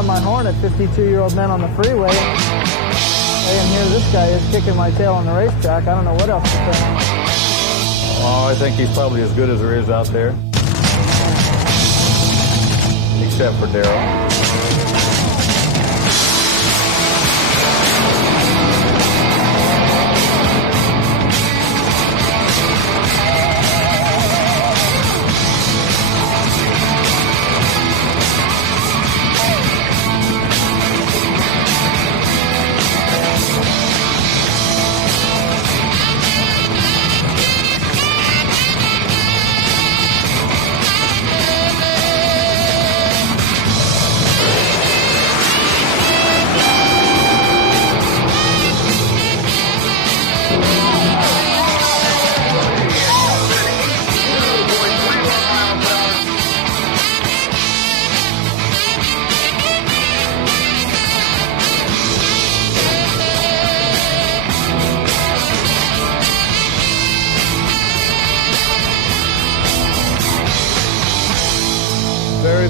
blowing my horn at 52-year-old men on the freeway. And here this guy is kicking my tail on the racetrack. I don't know what else to say. Oh, I think he's probably as good as there is out there. Except for Darrell.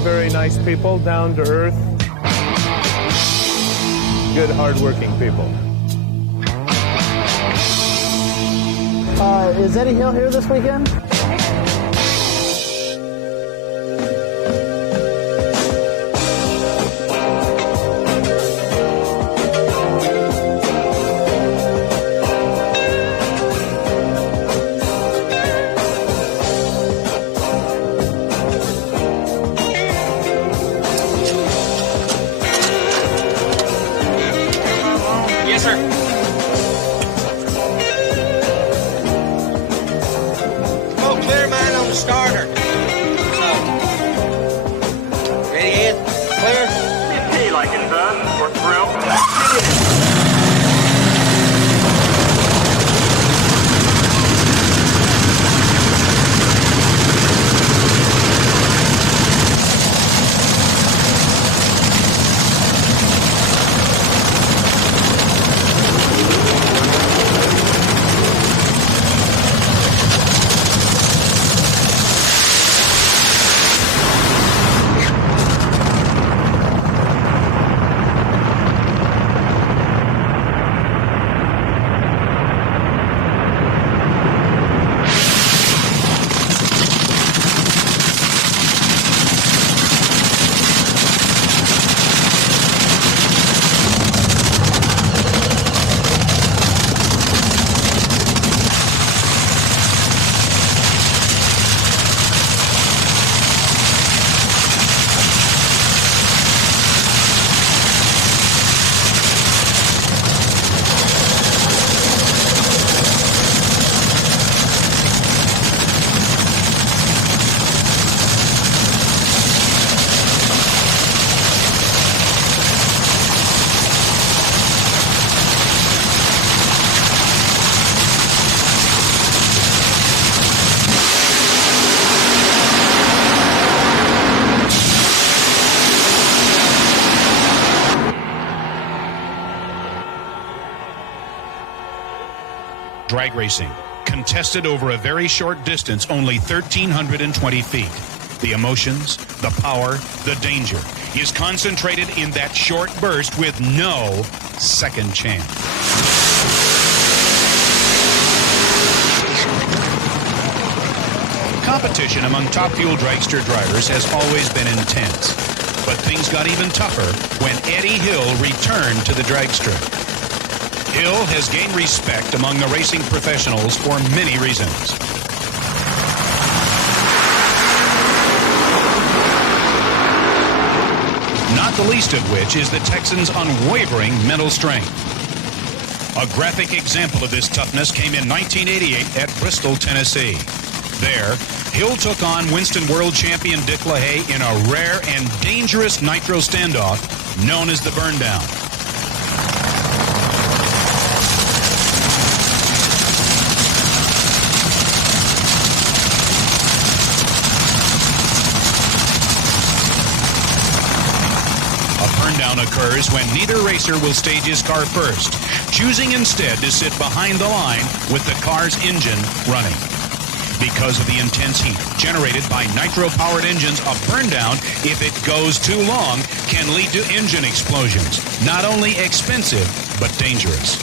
Very nice people, down to earth, good, hard-working people. Is Eddie Hill here this weekend? Yes, sir. Oh, clear mine on the starter. Ready, Ed? Clear? Hey, like it, son. Or thrill. Drag racing, contested over a very short distance, only 1,320 feet. The emotions, the power, the danger is concentrated in that short burst with no second chance. Competition among top fuel dragster drivers has always been intense, but things got even tougher when Eddie Hill returned to the drag strip. Hill has gained respect among the racing professionals for many reasons. Not the least of which is the Texan's unwavering mental strength. A graphic example of this toughness came in 1988 at Bristol, Tennessee. There, Hill took on Winston World Champion Dick LaHaye in a rare and dangerous nitro standoff known as the Burn Down. Down occurs when neither racer will stage his car first, choosing instead to sit behind the line with the car's engine running. Because of the intense heat generated by nitro-powered engines, a burndown, if it goes too long, can lead to engine explosions. Not only expensive, but dangerous.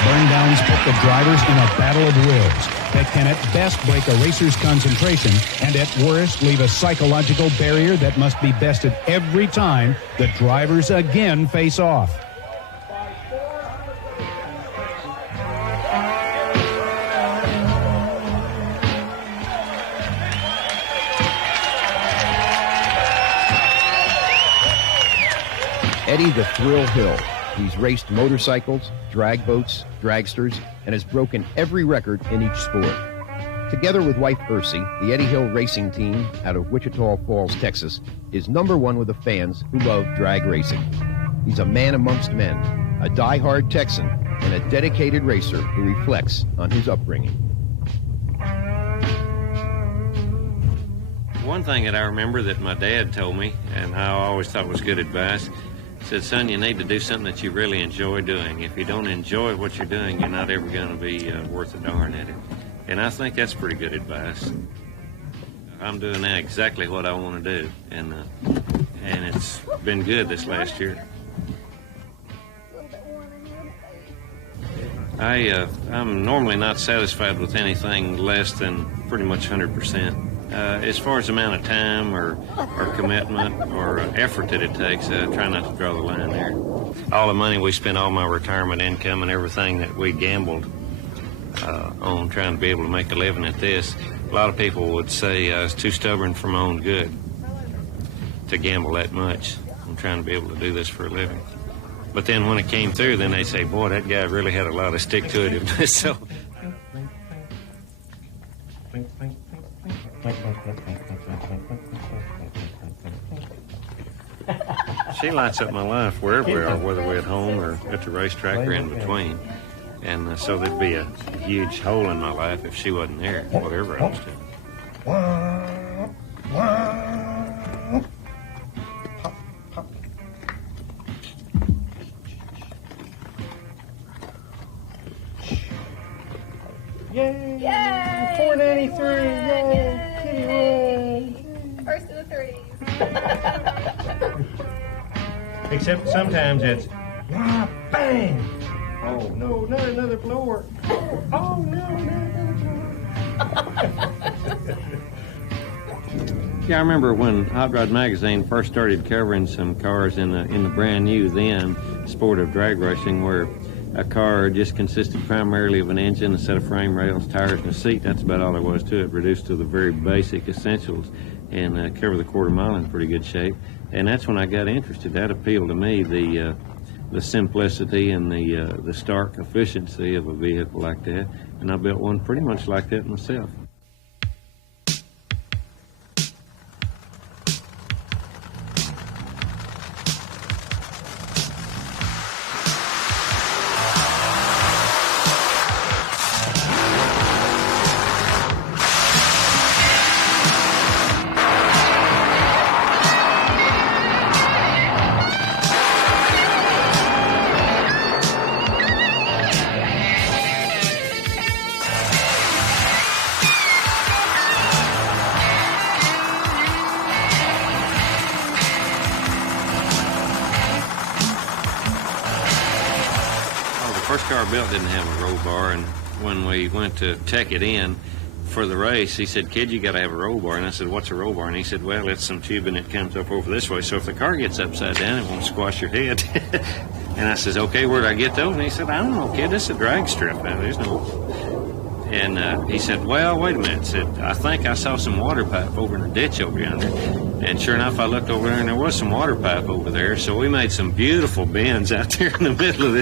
Burndowns put the drivers in a battle of wills that can at best break a racer's concentration and at worst leave a psychological barrier that must be bested every time the drivers again face off. Eddie the Thrill Hill. He's raced motorcycles, drag boats, dragsters, and has broken every record in each sport. Together with wife Ercie, the Eddie Hill racing team out of Wichita Falls, Texas, is #1 with the fans who love drag racing. He's a man amongst men, a die-hard Texan, and a dedicated racer who reflects on his upbringing. One thing that I remember that my dad told me, and I always thought was good advice, said, son, you need to do something that you really enjoy doing. If you don't enjoy what you're doing, you're not ever going to be worth a darn at it. And I think that's pretty good advice. I'm doing now exactly what I want to do, and it's been good this last year. I'm normally not satisfied with anything less than pretty much 100%. As far as the amount of time or commitment or effort that it takes, I try not to draw the line there. All the money we spent, all my retirement income and everything that we gambled on trying to be able to make a living at this, a lot of people would say I was too stubborn for my own good to gamble that much. I'm trying to be able to do this for a living. But then when it came through, then they say, boy, that guy really had a lot of stick to it. So. She lights up my life wherever we are, whether we're at home or at the racetrack or in between. And so there'd be a huge hole in my life if she wasn't there, whatever I was doing. Yay! Yay! 493! Yay! Kitty Roll! First of the threes. Except sometimes it's, Bang! oh, no, not another floor. Oh, no, not another Yeah, I remember when Hot Rod Magazine first started covering some cars in the brand new then sport of drag racing, where a car just consisted primarily of an engine, a set of frame rails, tires, and a seat. That's about all there was to it, reduced to the very basic essentials, and cover the quarter mile in pretty good shape. And that's when I got interested. That appealed to me, the simplicity and the stark efficiency of a vehicle like that. And I built one pretty much like that myself. First car I built didn't have a roll bar, and when we went to tech it in for the race, he said, kid, you got to have a roll bar. And I said, what's a roll bar? And he said, well, it's some tubing that comes up over this way, so if the car gets upside down, it won't squash your head. And I said, okay, where'd I get those? And he said, I don't know, kid, this is a drag strip. There's no... And he said, well, wait a minute. Said, I think I saw some water pipe over in the ditch over yonder. And sure enough, I looked over there, and there was some water pipe over there. So we made some beautiful bends out there in the middle of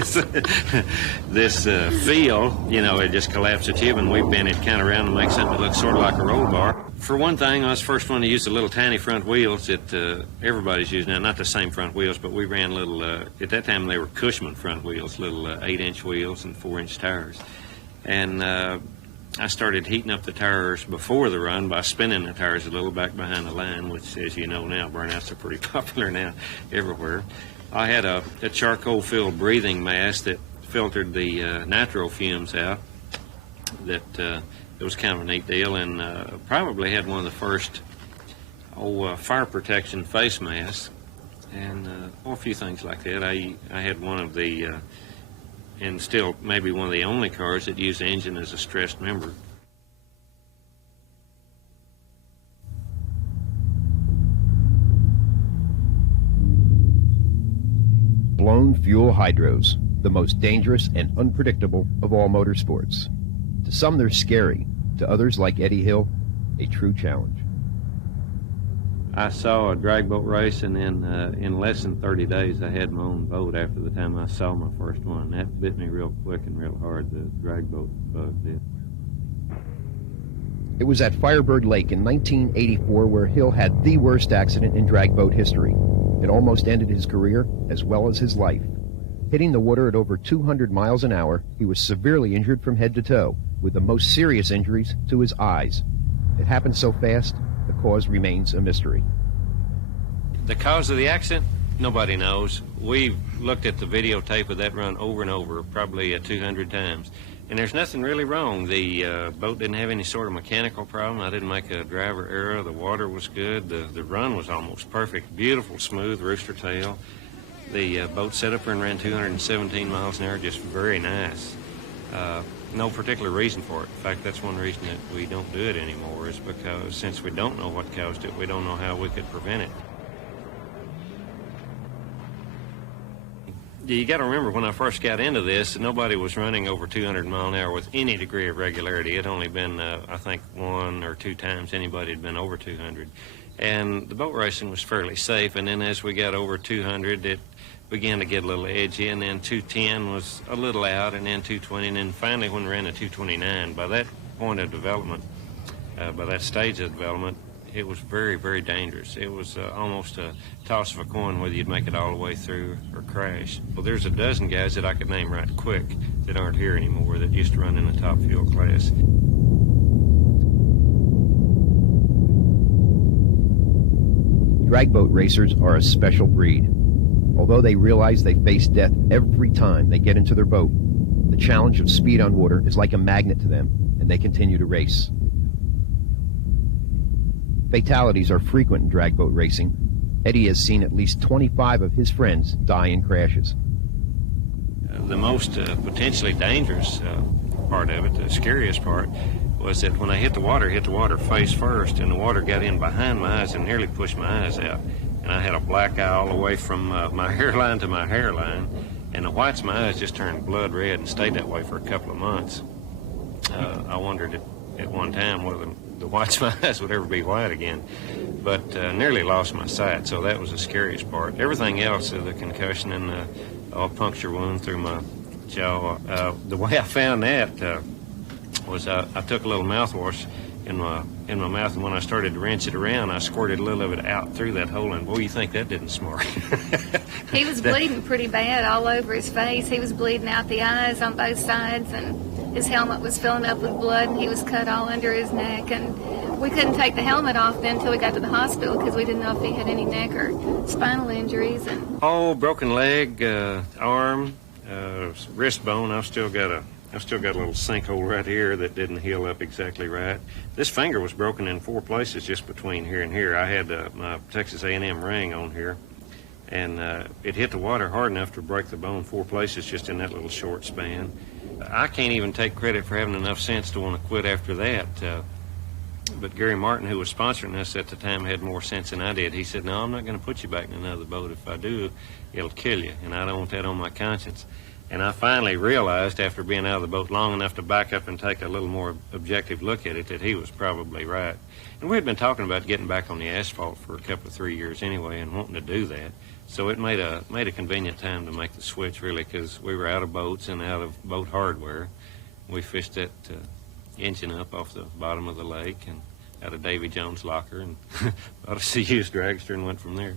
this field. You know, it just collapsed the tube, and we bent it kind of around to make something that looked sort of like a roll bar. For one thing, I was the first one to use the little tiny front wheels that everybody's using now. Not the same front wheels, but we ran little, at that time they were Cushman front wheels, little 8-inch wheels and 4-inch tires. And I started heating up the tires before the run by spinning the tires a little back behind the line, which, as you know now, burnouts are pretty popular now everywhere. I had a charcoal-filled breathing mask that filtered the nitro fumes out. It was kind of a neat deal, and probably had one of the first fire protection face masks, and a few things like that. I had one of the and still maybe one of the only cars that use the engine as a stressed member. Blown fuel hydros, the most dangerous and unpredictable of all motorsports. To some, they're scary. To others, like Eddie Hill, a true challenge. I saw a drag boat race, and then in less than 30 days, I had my own boat after the time I saw my first one. That bit me real quick and real hard, the drag boat bug did. It was at Firebird Lake in 1984 where Hill had the worst accident in drag boat history. It almost ended his career as well as his life. Hitting the water at over 200 miles an hour, he was severely injured from head to toe, with the most serious injuries to his eyes. It happened so fast, the cause remains a mystery. The cause of the accident, nobody knows. We've looked at the videotape of that run over and over, probably 200 times. And there's nothing really wrong. The boat didn't have any sort of mechanical problem. I didn't make a driver error. The water was good. The run was almost perfect. Beautiful, smooth rooster tail. The boat set up and ran 217 miles an hour, just very nice. No particular reason for it. In fact, that's one reason that we don't do it anymore, is because since we don't know what caused it, we don't know how we could prevent it. You got to remember, when I first got into this, nobody was running over 200 mile an hour with any degree of regularity. It had only been, I think, 1 or 2 times anybody had been over 200. And the boat racing was fairly safe, and then as we got over 200, it began to get a little edgy, and then 210 was a little out, and then 220, and then finally when we ran to 229, by that point of development, by that stage of development, it was very, very dangerous. It was almost a toss of a coin whether you'd make it all the way through or crash. Well, there's a dozen guys that I could name right quick that aren't here anymore that used to run in the top fuel class. Drag boat racers are a special breed. Although they realize they face death every time they get into their boat, the challenge of speed on water is like a magnet to them, and they continue to race. Fatalities are frequent in drag boat racing. Eddie has seen at least 25 of his friends die in crashes. The most potentially dangerous part of it, the scariest part, was that when I hit the water face first, and the water got in behind my eyes and nearly pushed my eyes out. And I had a black eye all the way from my hairline to my hairline, and the whites of my eyes just turned blood red and stayed that way for a couple of months. I wondered at one time whether the whites of my eyes would ever be white again, but nearly lost my sight, so that was the scariest part. Everything else, the concussion and the puncture wound through my jaw, the way I found that was I took a little mouthwash in my mouth, and when I started to rinse it around, I squirted a little of it out through that hole, and boy, you think that didn't smart. He was bleeding pretty bad all over his face. He was bleeding out the eyes on both sides, and his helmet was filling up with blood, and he was cut all under his neck, and we couldn't take the helmet off then until we got to the hospital because we didn't know if he had any neck or spinal injuries. And broken leg, arm, wrist bone. I've still got a little sinkhole right here that didn't heal up exactly right. This finger was broken in 4 places just between here and here. I had my Texas A&M ring on here, and it hit the water hard enough to break the bone 4 places just in that little short span. I can't even take credit for having enough sense to want to quit after that. But Gary Martin, who was sponsoring us at the time, had more sense than I did. He said, no, I'm not going to put you back in another boat. If I do, it'll kill you, and I don't want that on my conscience. And I finally realized, after being out of the boat long enough to back up and take a little more objective look at it, that he was probably right. And we had been talking about getting back on the asphalt for a couple of 3 years anyway and wanting to do that. So it made a convenient time to make the switch, really, because we were out of boats and out of boat hardware. We fished that engine up off the bottom of the lake and out of Davy Jones' locker and bought a CU's dragster and went from there.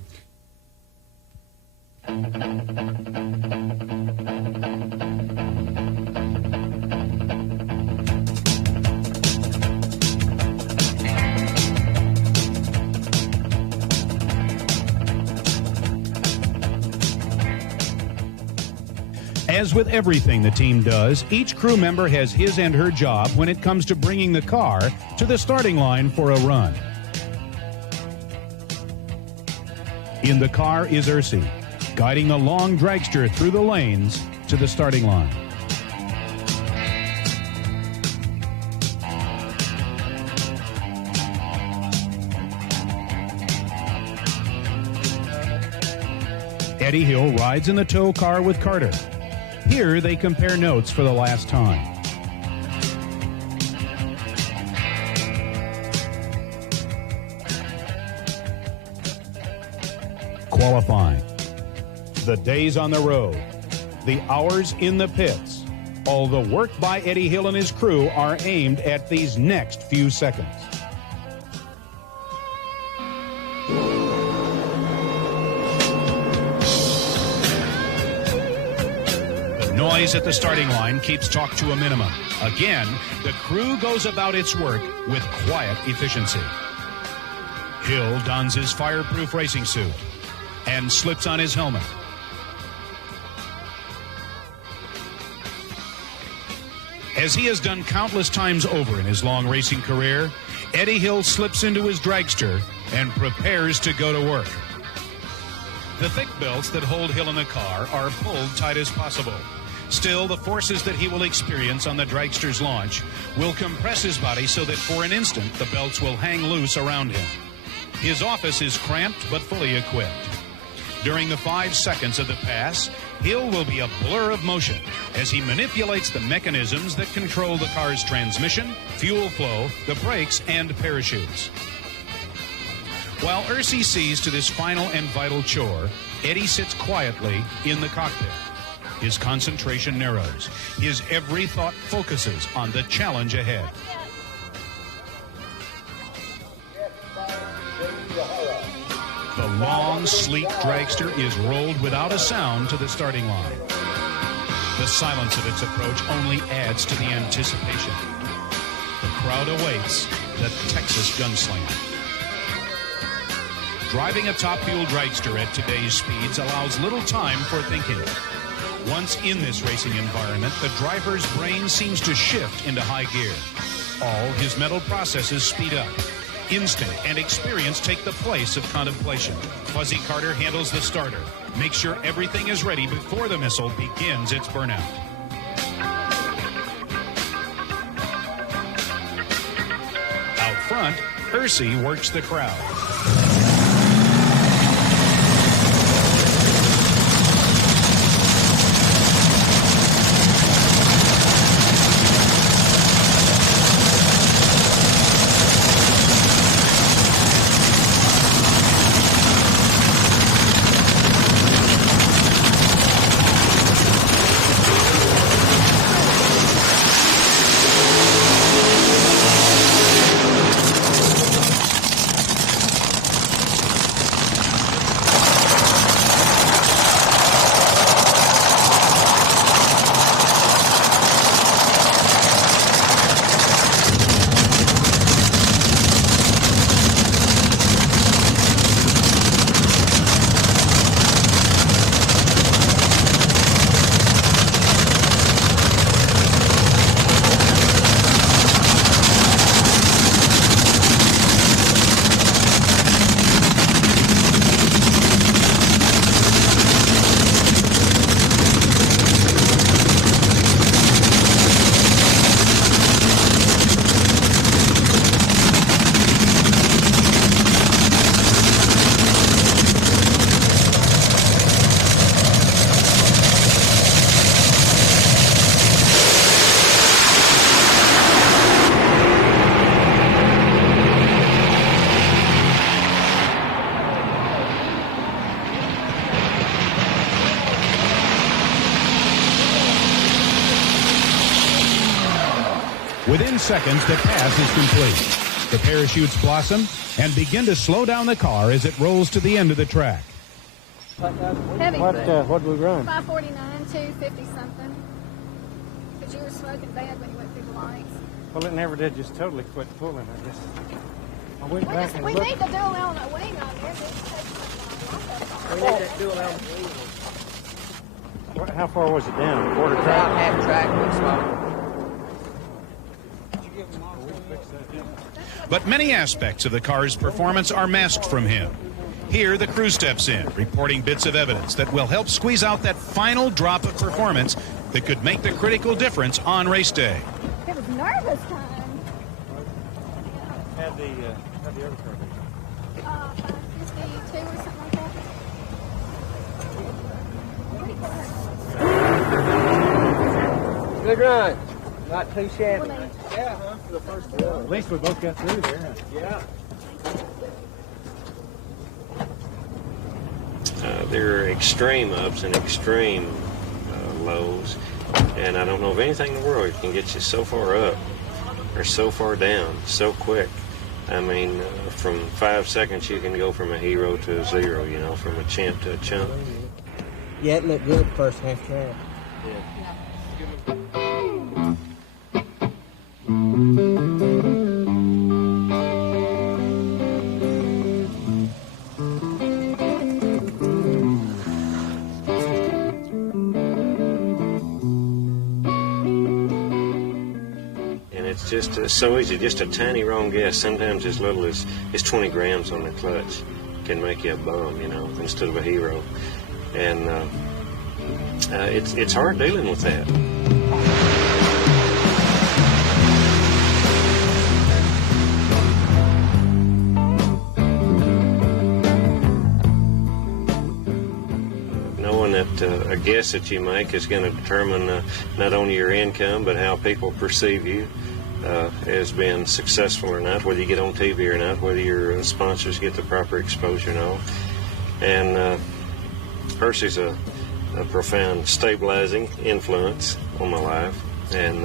As with everything the team does, each crew member has his and her job when it comes to bringing the car to the starting line for a run. In the car is Ercie, guiding the long dragster through the lanes to the starting line. Eddie Hill rides in the tow car with Carter. Here they compare notes for the last time. Qualifying. The days on the road. The hours in the pits. All the work by Eddie Hill and his crew are aimed at these next few seconds. Noise at the starting line keeps talk to a minimum. Again, the crew goes about its work with quiet efficiency. Hill dons his fireproof racing suit and slips on his helmet. As he has done countless times over in his long racing career, Eddie Hill slips into his dragster and prepares to go to work. The thick belts that hold Hill in the car are pulled tight as possible. Still, the forces that he will experience on the dragster's launch will compress his body so that for an instant the belts will hang loose around him. His office is cramped but fully equipped. During the 5 seconds of the pass, Hill will be a blur of motion as he manipulates the mechanisms that control the car's transmission, fuel flow, the brakes, and parachutes. While Ercie sees to this final and vital chore, Eddie sits quietly in the cockpit. His concentration narrows. His every thought focuses on the challenge ahead. The long, sleek dragster is rolled without a sound to the starting line. The silence of its approach only adds to the anticipation. The crowd awaits the Texas gunslinger. Driving a top-fuel dragster at today's speeds allows little time for thinking. Once in this racing environment, the driver's brain seems to shift into high gear. All his mental processes speed up. Instinct and experience take the place of contemplation. Fuzzy Carter handles the starter. Make sure everything is ready before the missile begins its burnout. Out front, Ercie works the crowd. seconds, the pass is complete. The parachutes blossom and begin to slow down the car as it rolls to the end of the track. Heavy What did we run? 549, 250 something. Because you were smoking bad when you went through the lights. Well, it never did just totally quit pulling, I guess. I went back and We looked. need the dual element wing on there. We need that dual element wing. How far was it down? Quarter About track? half track, looks like. But many aspects of the car's performance are masked from him. Here, the crew steps in, reporting bits of evidence that will help squeeze out that final drop of performance that could make the critical difference on race day. It was nervous time. Had the other car. 552 or something like that. Good run. Not too shabby. Yeah, huh? For the first one. At least we both got through there. Yeah. There are extreme ups and extreme lows, and I don't know of anything in the world that can get you so far up or so far down so quick. I mean, from 5 seconds you can go from a hero to a zero, you know, from a champ to a chump. Yeah, it looked good first half track. It's just so easy, just a tiny wrong guess, sometimes as little as 20 grams on the clutch can make you a bum, you know, instead of a hero. And it's hard dealing with that. Knowing that a guess that you make is going to determine not only your income, but how people perceive you. As being successful or not, whether you get on TV or not, whether your sponsors get the proper exposure or not. And Ercie's a profound stabilizing influence on my life. And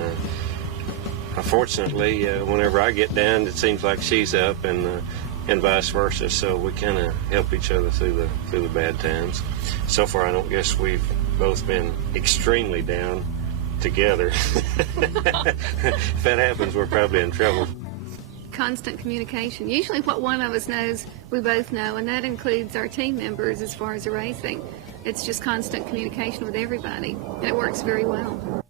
unfortunately, whenever I get down, it seems like she's up, and vice versa. So we kind of help each other through the bad times. So far, I don't guess we've both been extremely down together. If that happens, we're probably in trouble. Constant communication. Usually what one of us knows, we both know, and that includes our team members as far as the racing. It's just constant communication with everybody, and it works very well.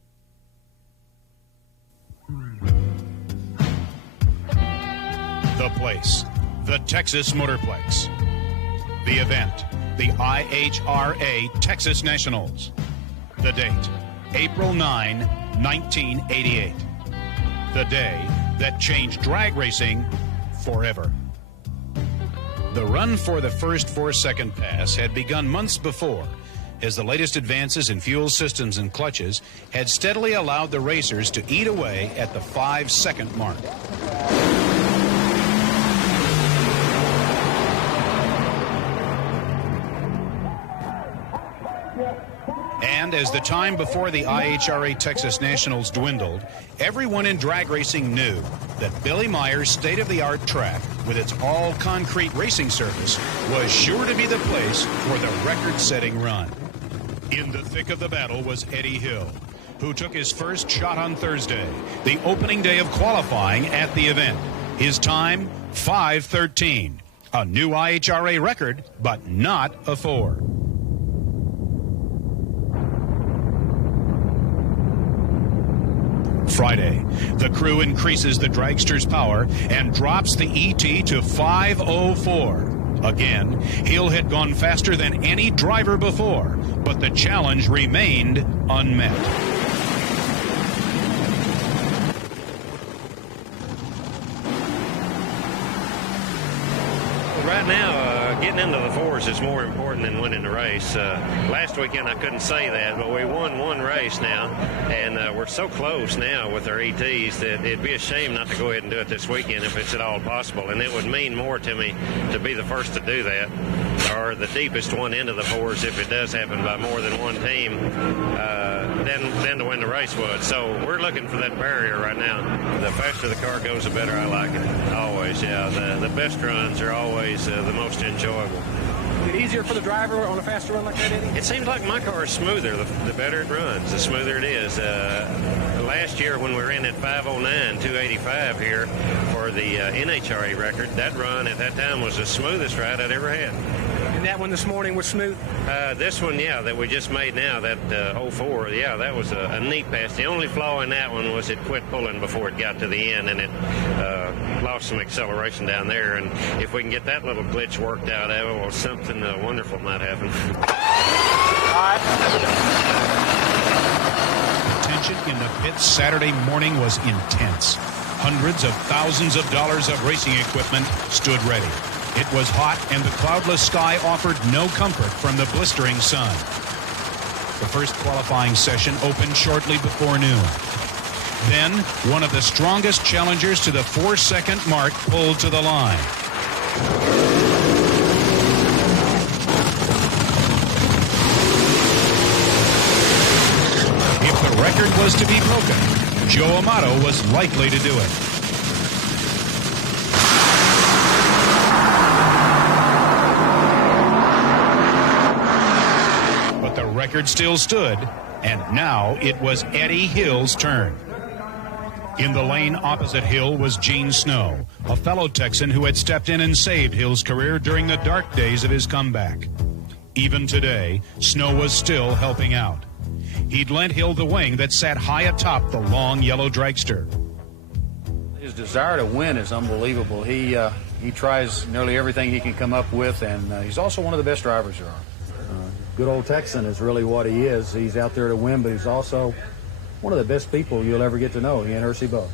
The place, the Texas Motorplex. The event, the IHRA Texas Nationals. The date, April 9, 1988. The day that changed drag racing forever. The run for the first 4-second pass had begun months before, as the latest advances in fuel systems and clutches had steadily allowed the racers to eat away at the 5-second mark. And as the time before the IHRA Texas Nationals dwindled, everyone in drag racing knew that Billy Meyer's state-of-the-art track, with its all-concrete racing surface, was sure to be the place for the record-setting run. In the thick of the battle was Eddie Hill, who took his first shot on Thursday, the opening day of qualifying at the event. His time, 5:13. A new IHRA record, but not a 4. Friday, the crew increases the dragster's power and drops the ET to 5:04. Again, Hill had gone faster than any driver before, but the challenge remained unmet. Right now, getting into the 4s is more important than winning the race. Last weekend I couldn't say that, but we won one race now, and we're so close now with our ETs that it'd be a shame not to go ahead and do it this weekend if it's at all possible, and it would mean more to me to be the first to do that. or the deepest one into the fours, if it does happen by more than one team, then to win the race would. So we're looking for that barrier right now. The faster the car goes, the better I like it. Always, yeah. The best runs are always the most enjoyable. Is it easier for the driver on a faster run like that, Eddie? It seems like my car is smoother. The better it runs, the smoother it is. Last year when we ran at 509, 285 here for the NHRA record, that run at that time was the smoothest ride I'd ever had. And that one this morning was smooth? This one, yeah, that we just made now, that 04, yeah, that was a neat pass. The only flaw in that one was it quit pulling before it got to the end, and it lost some acceleration down there. And if we can get that little glitch worked out, well, something wonderful might happen. The tension in the pits Saturday morning was intense. Hundreds of thousands of dollars of racing equipment stood ready. It was hot, and the cloudless sky offered no comfort from the blistering sun. The first qualifying session opened shortly before noon. Then, one of the strongest challengers to the 4-second mark pulled to the line. If the record was to be broken, Joe Amato was likely to do it. But the record still stood, and now it was Eddie Hill's turn. In the lane opposite Hill was Gene Snow, a fellow Texan who had stepped in and saved Hill's career during the dark days of his comeback. Even today, Snow was still helping out. He'd lent Hill the wing that sat high atop the long yellow dragster. His desire to win is unbelievable. He tries nearly everything he can come up with, and he's also one of the best drivers there are. Good old Texan is really what he is. He's out there to win, but he's also one of the best people you'll ever get to know, he and Ercie both.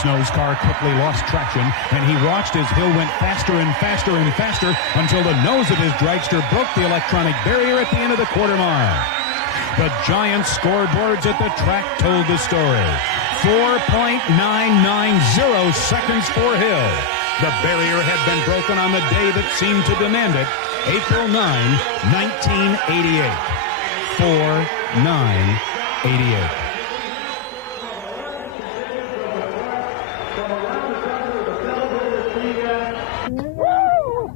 Snow's car quickly lost traction, and he watched as Hill went faster and faster and faster until the nose of his dragster broke the electronic barrier at the end of the quarter mile. The giant scoreboards at the track told the story. 4.990 seconds for Hill. The barrier had been broken on the day that seemed to demand it, April 9, 1988. 4.988.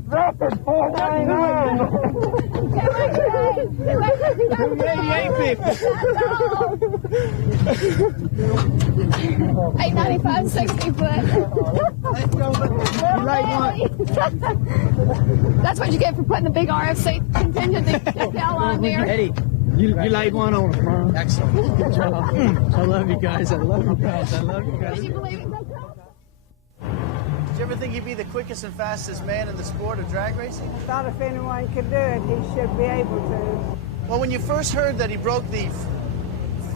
Rapid 499. $8.95, 60 foot. That's what you get for putting the big RFC contingent decal on there. Eddie, you laid one on us, Mom. Excellent. Good job. I love you guys. I love you guys. I love you guys. Can you believe it? Did you ever think he'd be the quickest and fastest man in the sport of drag racing? I thought if anyone could do it, he should be able to. Well, when you first heard that he broke the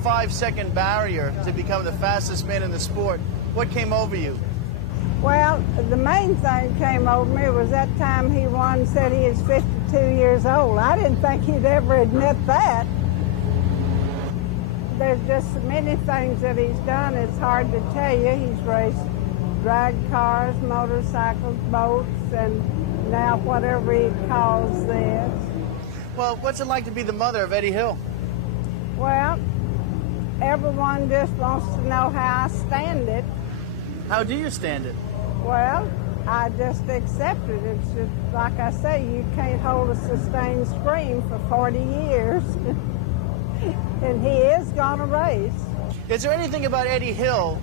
5-second barrier to become the fastest man in the sport, what came over you? Well, the main thing came over me was that time he won, said he is 52 years old. I didn't think he'd ever admit that. There's just so many things that he's done, it's hard to tell you. He's raced drag cars, motorcycles, boats, and now whatever he calls this. Well, what's it like to be the mother of Eddie Hill? Well, everyone just wants to know how I stand it. How do you stand it? Well, I just accept it. It's just, like I say, you can't hold a sustained scream for 40 years. And he is going to race. Is there anything about Eddie Hill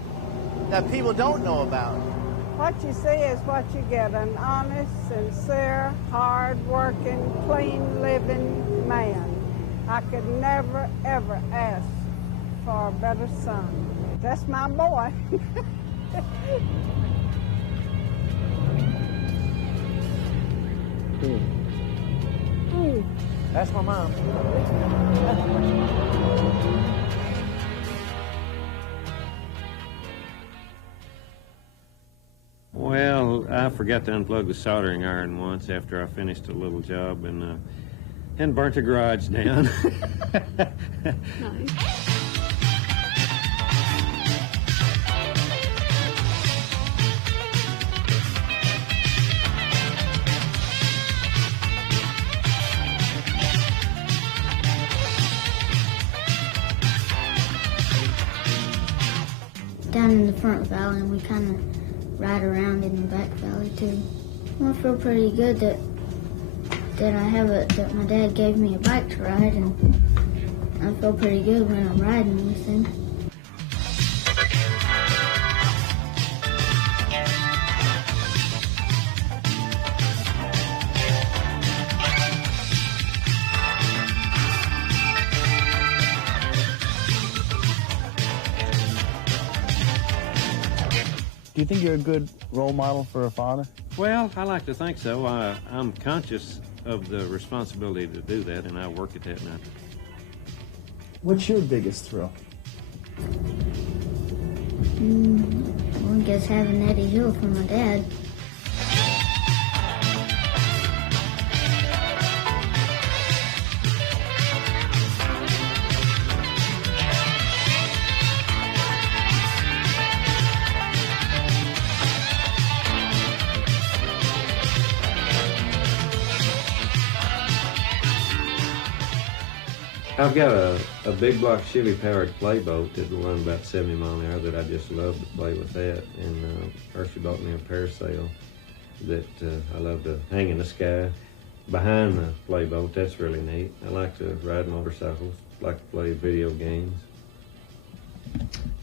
that people don't know about? What you see is what you get, an honest, sincere, hard-working, clean-living man. I could never, ever ask for a better son. That's my boy. That's my mom. Well, I forgot to unplug the soldering iron once after I finished a little job and burnt the garage down. Nice. Down in the front valley, and we kind of ride around in the back valley too. Well, I feel pretty good that that my dad gave me a bike to ride, and I feel pretty good when I'm riding with him. Do you think you're a good role model for a father? Well, I like to think so. I'm conscious of the responsibility to do that, and I work at that now. What's your biggest thrill? Well, I guess having Eddie Hill for my dad. I've got a big block Chevy-powered playboat that will run about 70 miles an hour that I just love to play with that. And Ercie bought me a parasail that I love to hang in the sky behind the playboat. That's really neat. I like to ride motorcycles, like to play video games,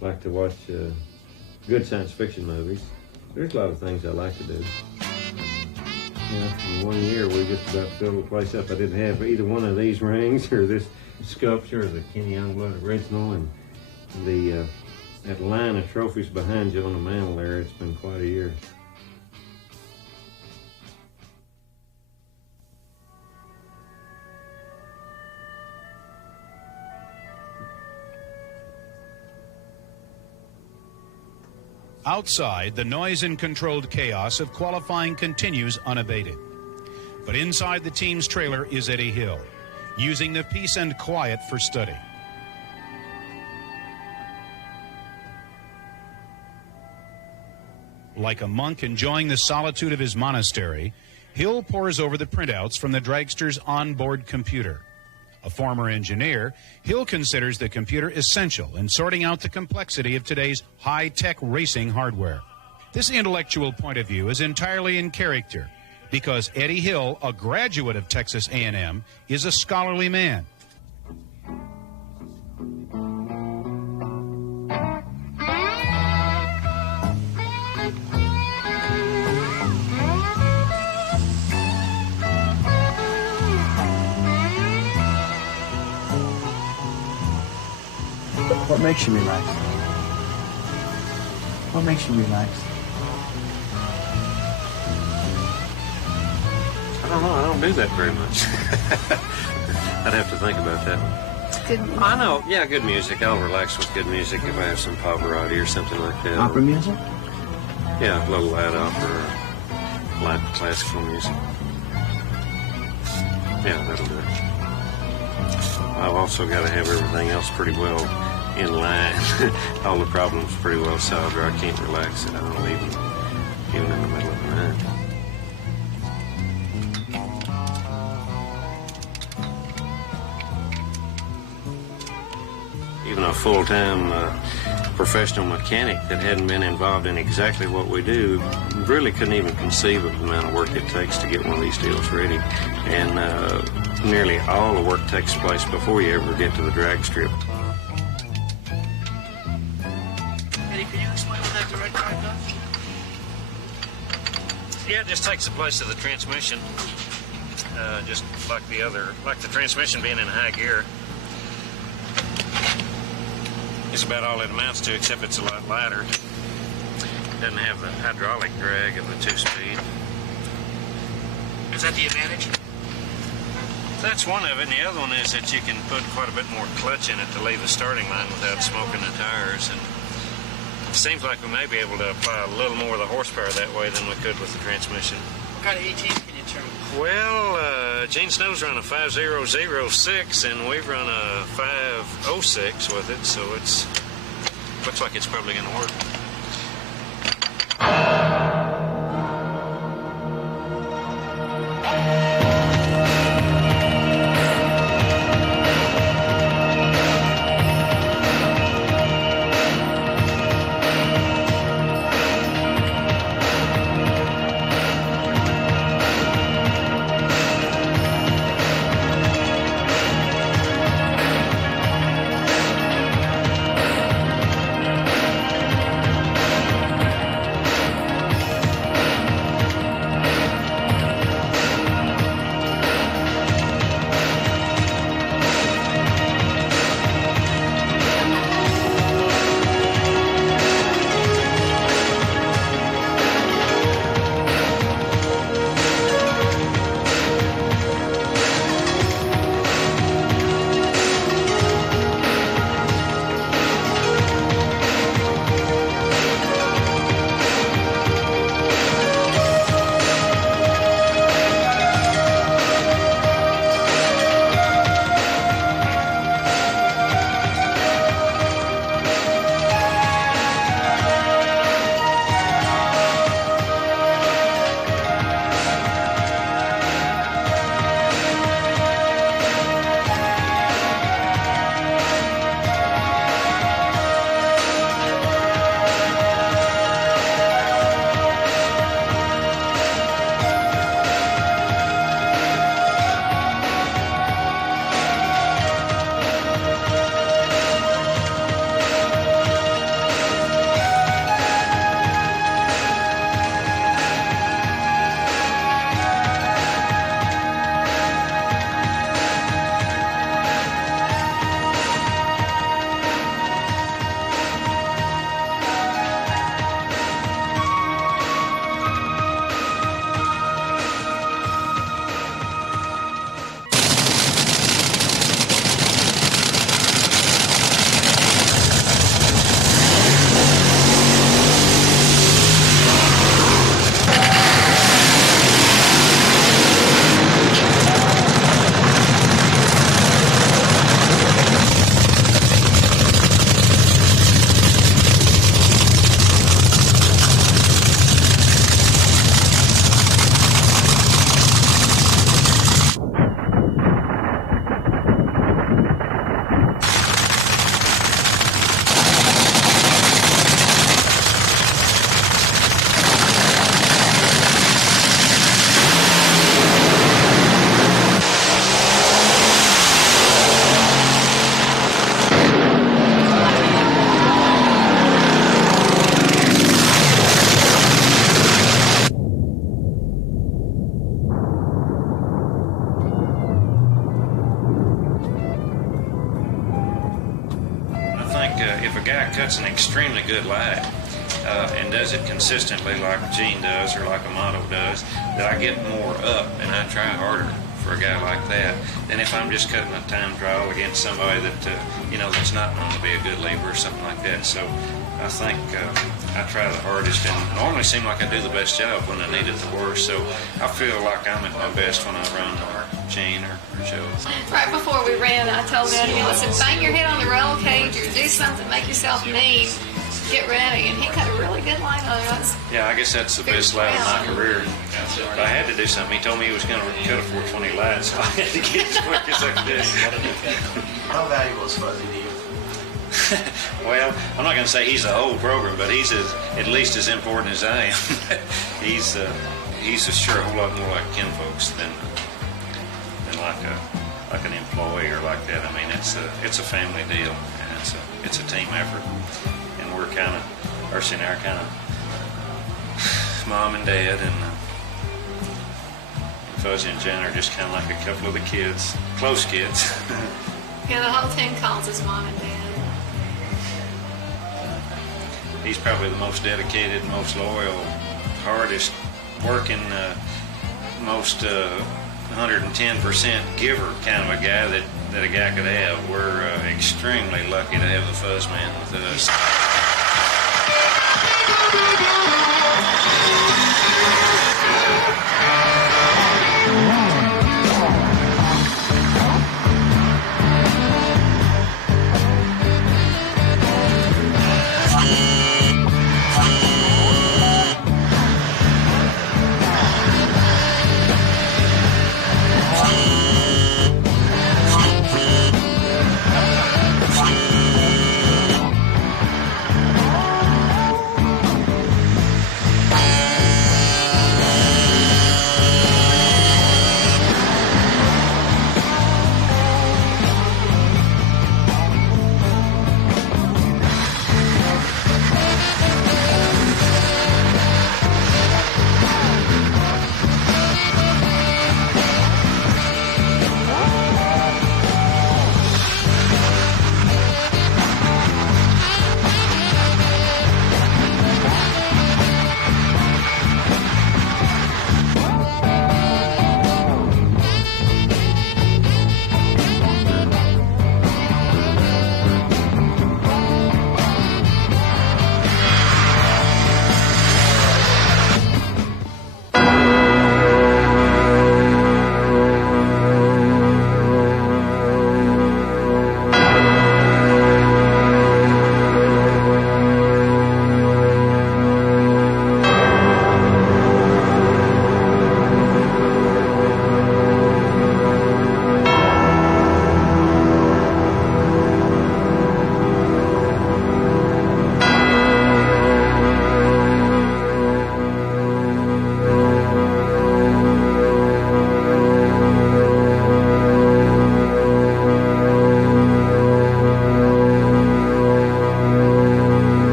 like to watch good science fiction movies. There's a lot of things I like to do. In 1 year, we just about filled the place up. I didn't have either one of these rings or this sculpture, the Kenny Youngblood original, and that line of trophies behind you on the mantle there. It's been quite a year. Outside, the noise and controlled chaos of qualifying continues unabated. But inside the team's trailer is Eddie Hill, using the peace and quiet for study. Like a monk enjoying the solitude of his monastery, Hill pores over the printouts from the dragster's onboard computer. A former engineer, Hill considers the computer essential in sorting out the complexity of today's high-tech racing hardware. This intellectual point of view is entirely in character because Eddie Hill, a graduate of Texas A&M, is a scholarly man. What makes you relax? What makes you relax? I don't know. I don't do that very much. I'd have to think about that one. Good music. I know. Yeah, good music. I'll relax with good music if I have some Pavarotti or something like that. Opera music? Yeah, a little light opera or light classical music. Yeah, that'll do it. I've also got to have everything else pretty well in line. All the problems pretty well solved, or I can't relax at all, even in the middle of the night. Even a full-time professional mechanic that hadn't been involved in exactly what we do really couldn't even conceive of the amount of work it takes to get one of these deals ready. And nearly all the work takes place before you ever get to the drag strip. Eddie, can you explain what that direct drive does? Yeah, it just takes the place of the transmission, just like the transmission being in high gear. It's about all it amounts to, except it's a lot lighter. Doesn't have the hydraulic drag of the 2-speed. Is that the advantage? That's one of it, and the other one is that you can put quite a bit more clutch in it to leave the starting line without smoking the tires. And it seems like we may be able to apply a little more of the horsepower that way than we could with the transmission. What kind of 18 can you turn? Well, Gene Snow's run a 5006, and we've run a 506 with it, so it's looks like it's probably going to work. if a guy cuts an extremely good light and does it consistently like Gene does or like Amato does, that I get more up and I try harder for a guy like that than if I'm just cutting a time trial against somebody that, that's not known to be a good lever or something like that. So I think I try the hardest and normally seem like I do the best job when I need it the worst. So I feel like I'm at my best when I run or Gene or Joe. Right before we ran, I told Eddie, I said, bang your head on the roll cage or do something, make yourself mean, get ready. And he cut a really good line on us. Yeah, I guess that's the best light of my career. But I had to do something. He told me he was going to cut a 420 light, so I had to get as quick as I could. How valuable is Fuzzy to you? Well, I'm not going to say he's the whole program, but he's at least as important as I am. He's sure a whole lot more like kinfolks than like an employee or like that. I mean, it's a family deal, and it's a team effort, and we're kind of, Ercie and I are kind of mom and dad, and Fuzzy and Janna are just kind of like a couple of the kids, close kids. Yeah, the whole team calls us mom and dad. He's probably the most dedicated, most loyal, hardest working, most 110% giver kind of a guy that a guy could have. We're extremely lucky to have the Fuzz Man with us.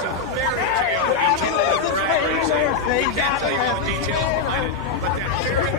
is a very detailed drag racer. You can't tell you all the details behind it, but that very